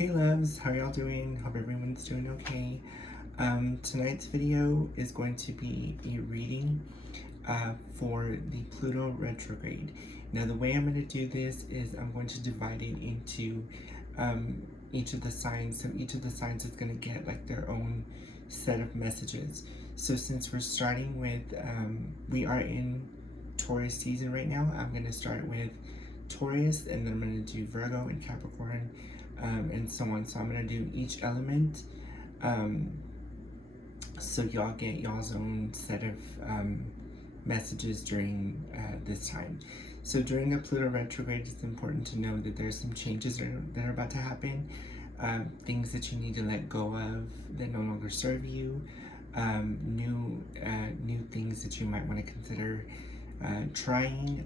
Hey loves, how y'all doing? Hope everyone's doing okay. Tonight's video is going to be a reading for the Pluto retrograde. Now the way I'm going to do this is I'm going to divide it into each of the signs. So each of the signs is going to get like their own set of messages. So since we're starting with, we are in Taurus season right now, I'm going to start with Taurus, and then I'm going to do Virgo and Capricorn, and so on. So I'm going to do each element, so y'all get y'all's own set of messages during this time. So during the Pluto retrograde, it's important to know that there's some changes that are about to happen, things that you need to let go of that no longer serve you, new things that you might want to consider trying.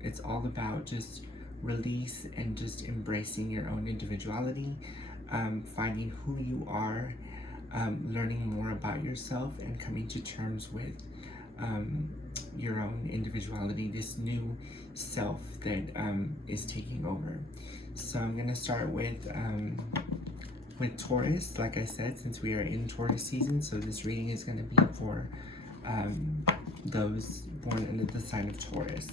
It's all about just release and just embracing your own individuality, finding who you are, learning more about yourself, and coming to terms with your own individuality, this new self that is taking over. So I'm going to start with Taurus, like I said, since we are in Taurus season. So this reading is going to be for those born under the sign of Taurus.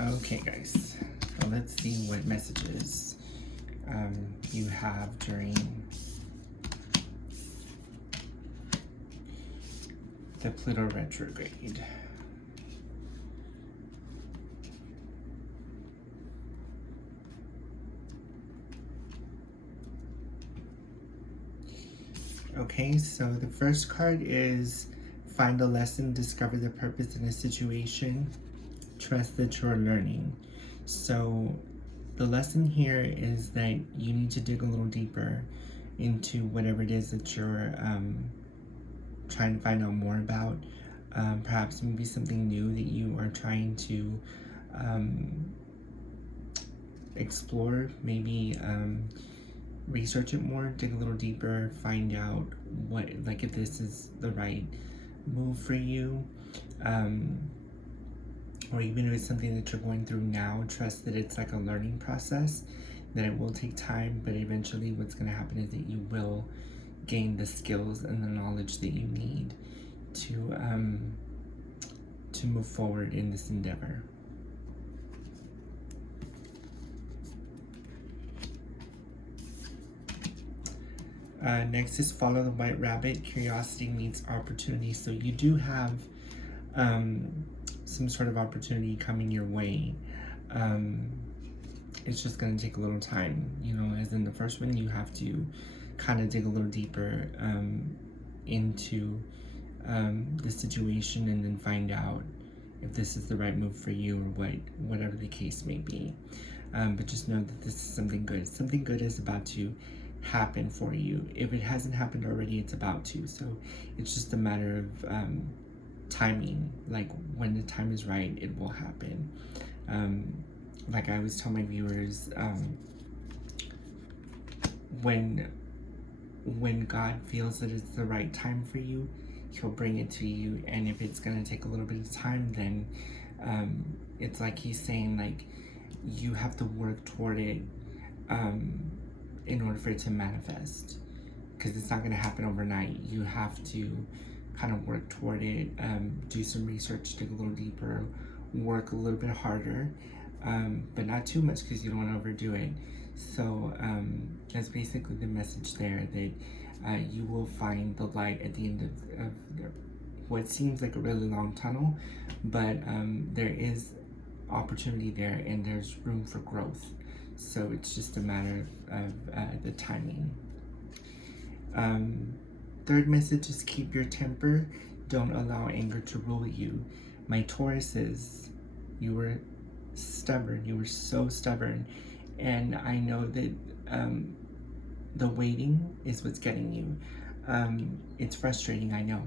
Okay, guys, so let's see what messages you have during the Pluto retrograde. Okay, so the first card is find a lesson, discover the purpose in a situation, trust that you're learning. So the lesson here is that you need to dig a little deeper into whatever it is that you're trying to find out more about. Perhaps maybe something new that you are trying to explore. Maybe research it more, dig a little deeper, find out what, like, if this is the right move for you. Or even if it's something that you're going through now, trust that it's like a learning process, that it will take time, but eventually what's going to happen is that you will gain the skills and the knowledge that you need to move forward in this endeavor. Next is follow the white rabbit. Curiosity meets opportunity. So you do have some sort of opportunity coming your way. It's just going to take a little time. You know, as in the first one, you have to kind of dig a little deeper into the situation and then find out if this is the right move for you or whatever the case may be. But just know that this is something good. Something good is about to happen for you. If it hasn't happened already, it's about to. So it's just a matter of timing. Like when the time is right, it will happen. Like I always tell my viewers, when God feels that it's the right time for you, he'll bring it to you. And if it's going to take a little bit of time, then it's like he's saying, like, you have to work toward it in order for it to manifest, because it's not going to happen overnight. You have to kind of work toward it, do some research, dig a little deeper, work a little bit harder, but not too much because you don't want to overdo it. So that's basically the message there, that you will find the light at the end of what seems like a really long tunnel, but there is opportunity there and there's room for growth. So it's just a matter of the timing. Third message is keep your temper. Don't allow anger to rule you. My Tauruses, you were stubborn. You were so stubborn. And I know that the waiting is what's getting you. It's frustrating, I know.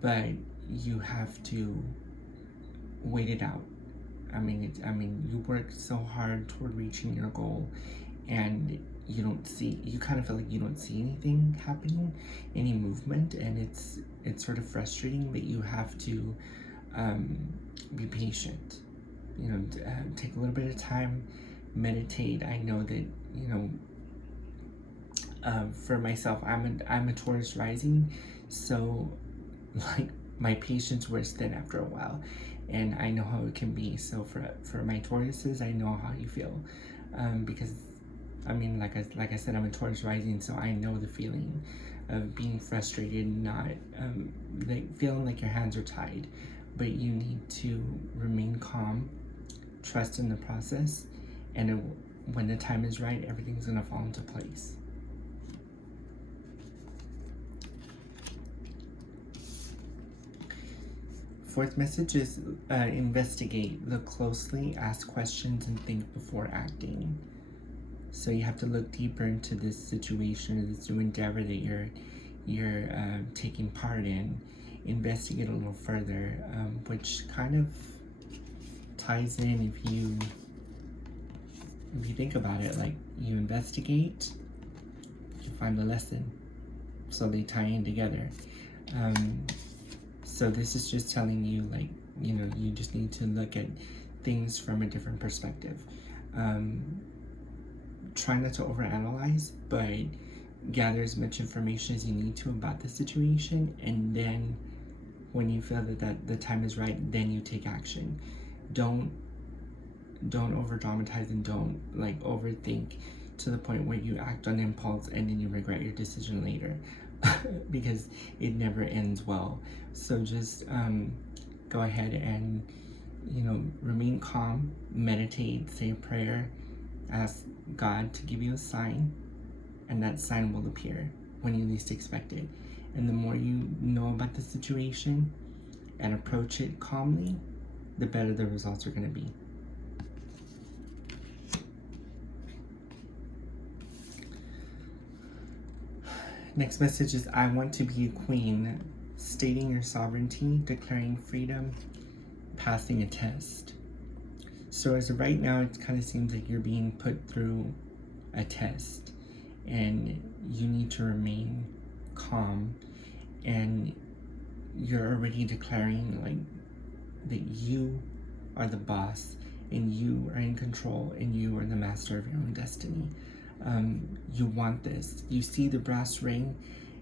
But you have to wait it out. I mean, you worked so hard toward reaching your goal, and you kind of feel like you don't see anything happening, any movement, and it's sort of frustrating, but you have to be patient. Take a little bit of time, meditate. I know that, for myself, I'm a Taurus rising, so like my patience wears thin after a while. And I know how it can be. So for my Tauruses, I know how you feel, because I mean, like I said, I'm a Taurus rising, so I know the feeling of being frustrated, not like feeling like your hands are tied. But you need to remain calm, trust in the process, and when the time is right, everything's gonna fall into place. Fourth message is investigate, look closely, ask questions, and think before acting. So you have to look deeper into this situation, or this new endeavor that you're taking part in. Investigate a little further, which kind of ties in if you think about it. Like, you investigate, you find a lesson, so they tie in together. So this is just telling you, like, you just need to look at things from a different perspective. Try not to overanalyze, but gather as much information as you need to about the situation, and then when you feel that the time is right, then you take action. Don't don't over dramatize and don't like overthink to the point where you act on impulse and then you regret your decision later because it never ends well. So just go ahead and, you know, remain calm, meditate, say a prayer, ask God to give you a sign, and that sign will appear when you least expect it. And the more you know about the situation and approach it calmly, the better the results are going to be. Next message is, I want to be a queen, stating your sovereignty, declaring freedom, passing a test. So as of right now, it kind of seems like you're being put through a test and you need to remain calm, and you're already declaring like that you are the boss and you are in control and you are the master of your own destiny. You want this. You see the brass ring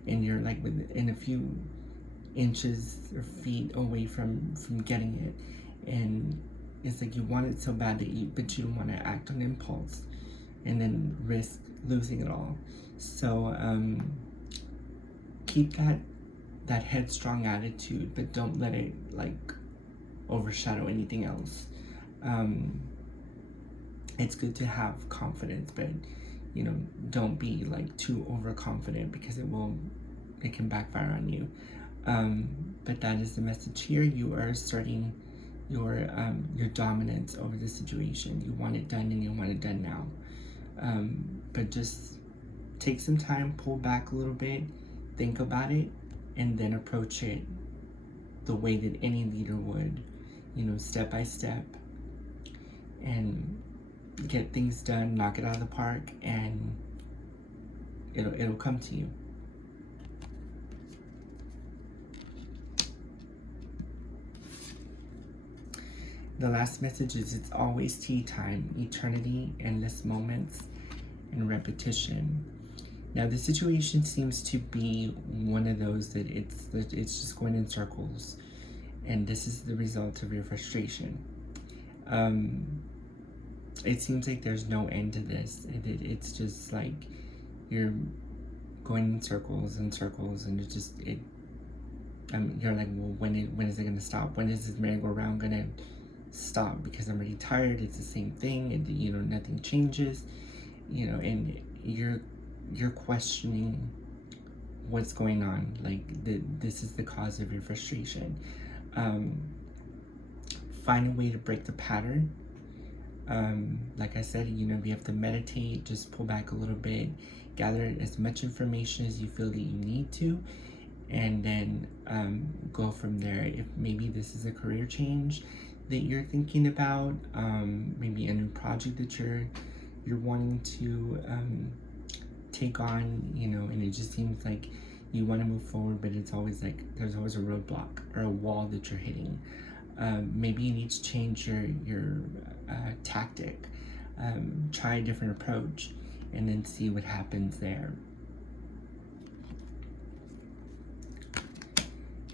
and you're like within a few inches or feet away from getting it, and it's like you want it so bad but you don't want to act on impulse and then risk losing it all. So keep that headstrong attitude, but don't let it like overshadow anything else. It's good to have confidence, but you know, don't be like too overconfident because it can backfire on you. But that is the message here. You are starting your dominance over the situation. You want it done and you want it done now. But just take some time, pull back a little bit, think about it, and then approach it the way that any leader would, you know, step by step, and get things done, knock it out of the park, and it'll come to you. The last message is, it's always tea time, eternity, endless moments, and repetition. Now the situation seems to be one of those that it's just going in circles, and this is the result of your frustration. It seems like there's no end to this. It's just like you're going in circles and circles, and you're like, well, when is it gonna stop? When is this merry-go-round gonna stop? Because I'm already tired. It's the same thing, and you know, nothing changes. You know, and you're questioning what's going on. Like this is the cause of your frustration. Find a way to break the pattern. Like I said, you know, you have to meditate, just pull back a little bit, gather as much information as you feel that you need to, and then go from there. If maybe this is a career change that you're thinking about, maybe a new project that you're wanting to take on, you know, and it just seems like you want to move forward, but it's always like there's always a roadblock or a wall that you're hitting. Maybe you need to change your tactic, try a different approach, and then see what happens there.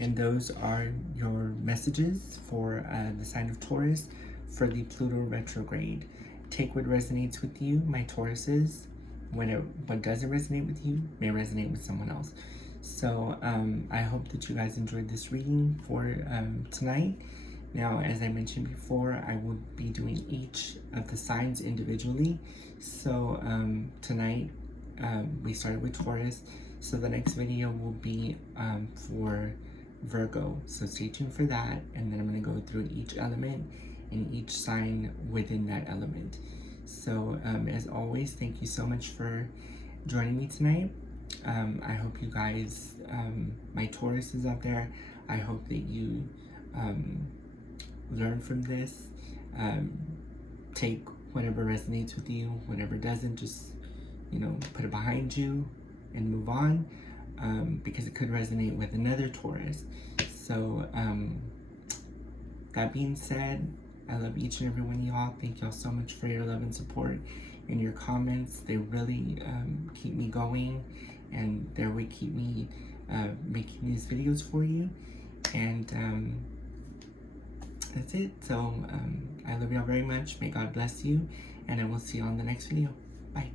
And those are your messages for the sign of Taurus for the Pluto retrograde. Take what resonates with you, my Tauruses. What doesn't resonate with you may resonate with someone else. So I hope that you guys enjoyed this reading for tonight. Now, as I mentioned before, I will be doing each of the signs individually. So tonight we started with Taurus. So the next video will be for Virgo. So stay tuned for that. And then I'm going to go through each element and each sign within that element. So as always, thank you so much for joining me tonight. I hope you guys, my Tauruses out there, I hope that you learn from this. Take whatever resonates with you, whatever doesn't, just, you know, put it behind you and move on, because it could resonate with another Taurus. So that being said, I love each and every one of y'all. Thank y'all so much for your love and support and your comments. They really keep me going, and they will keep me making these videos for you. And that's it. So I love love y'all very much. May God bless you, and I will see you on the next video. Bye.